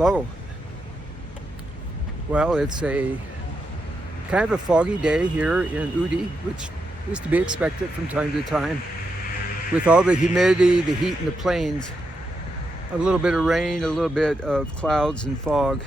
Hello. Well, it's a kind of a foggy day here in Ooty, which is to be expected from time to time. With all the humidity, the heat in the plains, a little bit of rain, a little bit of clouds and fog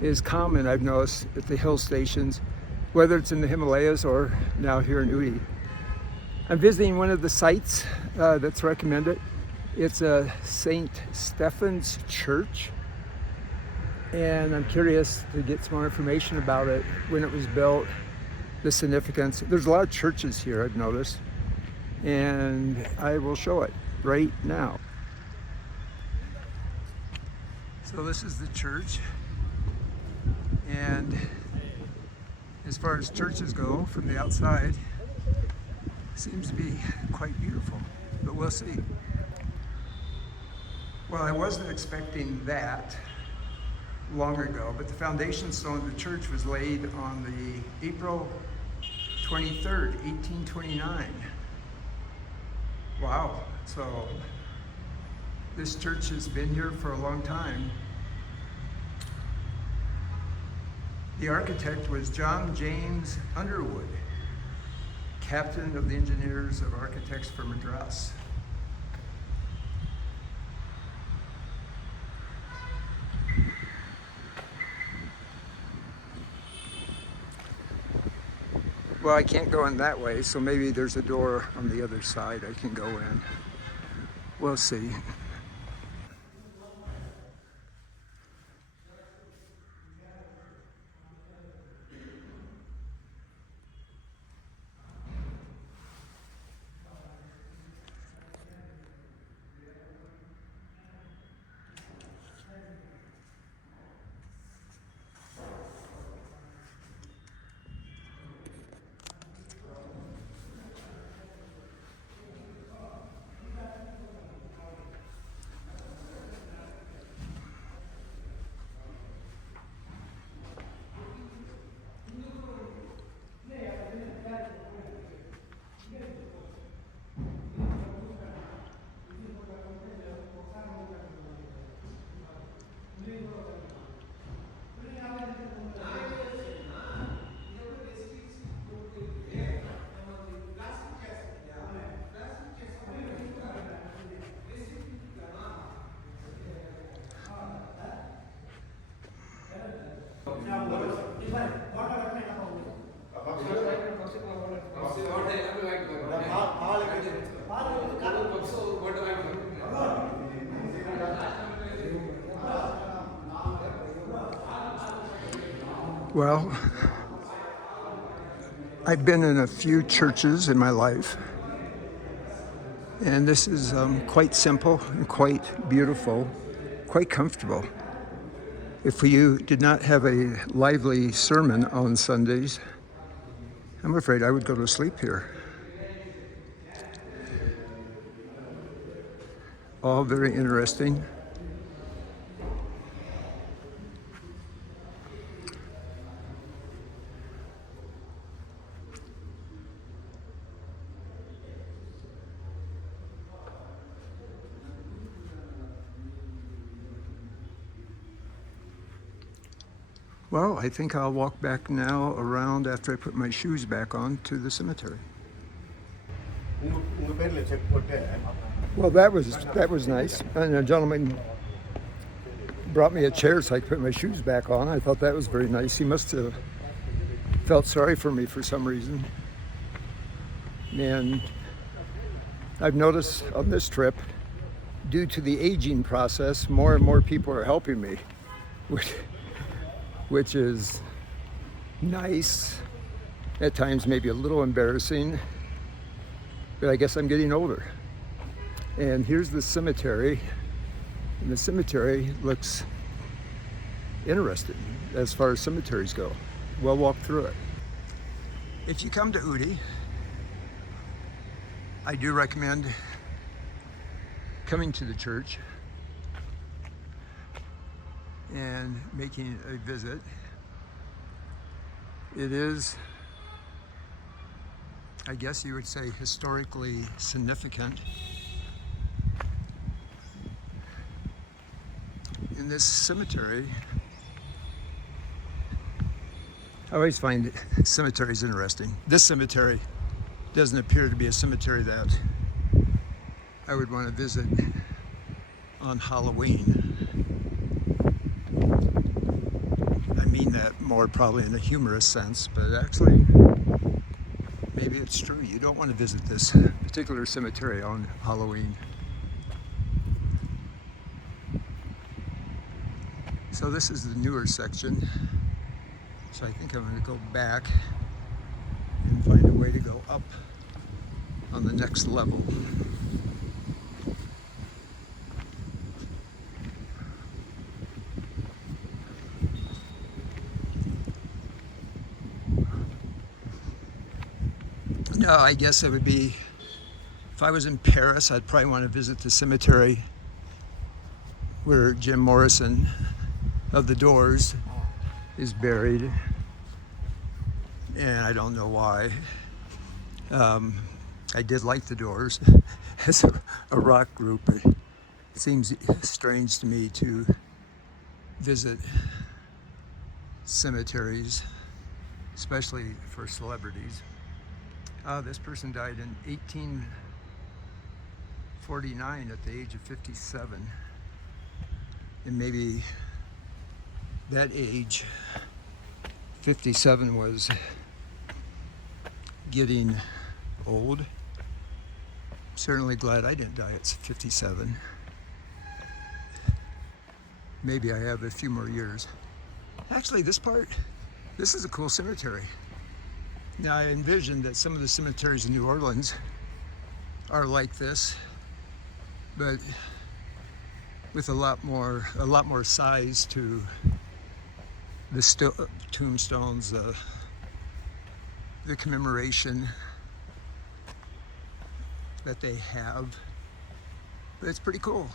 is common, I've noticed, at the hill stations, whether it's in the Himalayas or now here in Ooty. I'm visiting one of the sites that's recommended. It's a St. Stephen's Church, and I'm curious to get some more information about it, when it was built, the significance. There's a lot of churches here, I've noticed, and I will show it right now. So this is the church, and as far as churches go from the outside, it seems to be quite beautiful, but we'll see. Well, I wasn't expecting that long ago, but the foundation stone of the church was laid on the April 23rd, 1829. Wow, so this church has been here for a long time. The architect was John James Underwood, captain of the engineers of architects for Madras. Well, I can't go in that way, so maybe there's a door on the other side I can go in. We'll see. Well, I've been in a few churches in my life, and this is quite simple and quite beautiful, quite comfortable. If you did not have a lively sermon on Sundays, I'm afraid I would go to sleep here. All very interesting. Well, I think I'll walk back now around after I put my shoes back on to the cemetery. Well, that was nice. And a gentleman brought me a chair so I could put my shoes back on. I thought that was very nice. He must have felt sorry for me for some reason. And I've noticed on this trip, due to the aging process, more and more people are helping me, which is nice, at times maybe a little embarrassing, but I guess I'm getting older. And here's the cemetery, and the cemetery looks interesting as far as cemeteries go. We'll walk through it. If you come to Ooty, I do recommend coming to the church and making a visit. It is, I guess you would say, historically significant in this cemetery. I always find cemeteries interesting. This cemetery doesn't appear to be a cemetery that I would want to visit on Halloween. I mean that more probably in a humorous sense, but actually, maybe it's true. You don't want to visit this particular cemetery on Halloween. So this is the newer section. So I think I'm going to go back and find a way to go up on the next level. No, I guess it would be, if I was in Paris, I'd probably want to visit the cemetery where Jim Morrison of the Doors is buried. And I don't know why. I did like the Doors as a rock group. It seems strange to me to visit cemeteries, especially for celebrities. This person died in 1849 at the age of 57. And maybe that age, 57, was getting old. I'm certainly glad I didn't die at 57. Maybe I have a few more years. Actually, this is a cool cemetery. Now, I envision that some of the cemeteries in New Orleans are like this, but with a lot more size to the tombstones, the commemoration that they have. But it's pretty cool.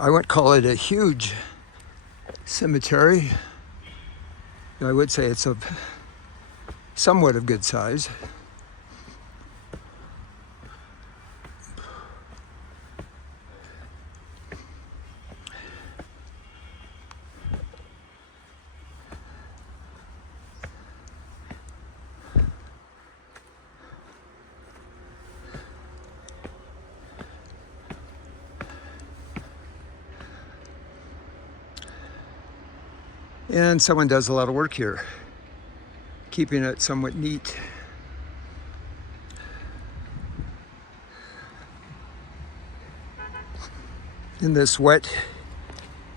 I wouldn't call it a huge cemetery. I would say it's of somewhat of good size. And someone does a lot of work here, keeping it somewhat neat. In this wet,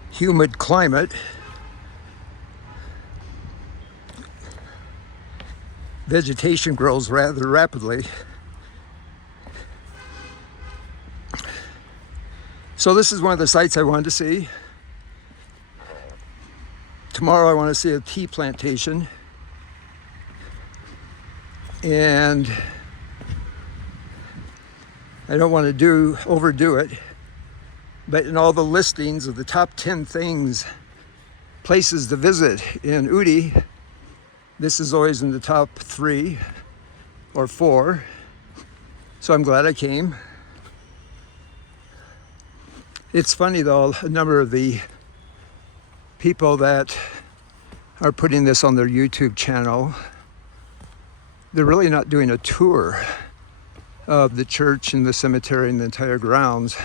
humid climate, vegetation grows rather rapidly. So this is one of the sites I wanted to see. Tomorrow I want to see a tea plantation, and I don't want to overdo it, but in all the listings of the top 10 places to visit in Ooty, this is always in the top 3 or 4, so I'm glad I came. It's funny though, a number of the people that are putting this on their YouTube channel, they're really not doing a tour of the church and the cemetery and the entire grounds.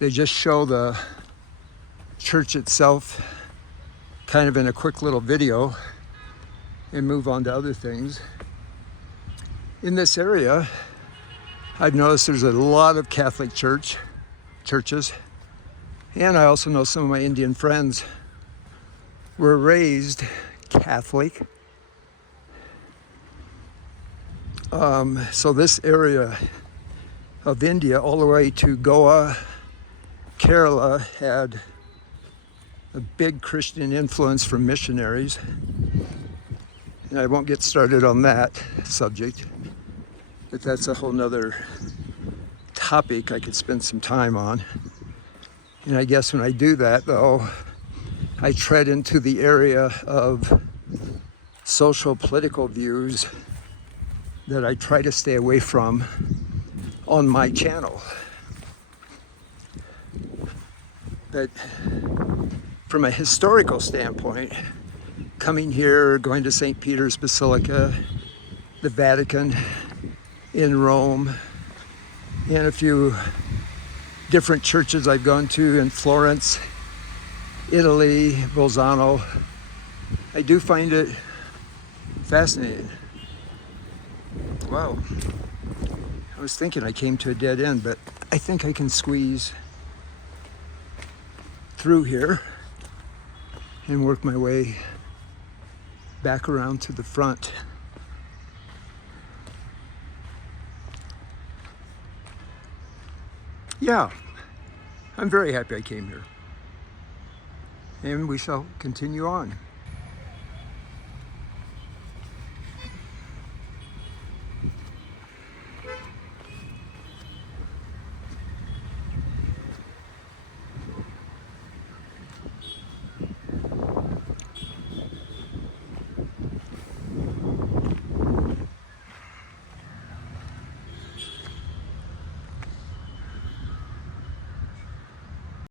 They just show the church itself kind of in a quick little video and move on to other things. In this area, I've noticed there's a lot of Catholic churches, and I also know some of my Indian friends were raised Catholic. So this area of India all the way to Goa, Kerala, had a big Christian influence from missionaries. And I won't get started on that subject, but that's a whole nother topic I could spend some time on. And I guess when I do that, though, I tread into the area of social political views that I try to stay away from on my channel. But from a historical standpoint, coming here, going to St. Peter's Basilica, the Vatican in Rome, and a few different churches I've gone to in Florence, Italy, Bolzano, I do find it fascinating. Wow. I was thinking I came to a dead end, but I think I can squeeze through here and work my way back around to the front. Yeah, I'm very happy I came here. And we shall continue on.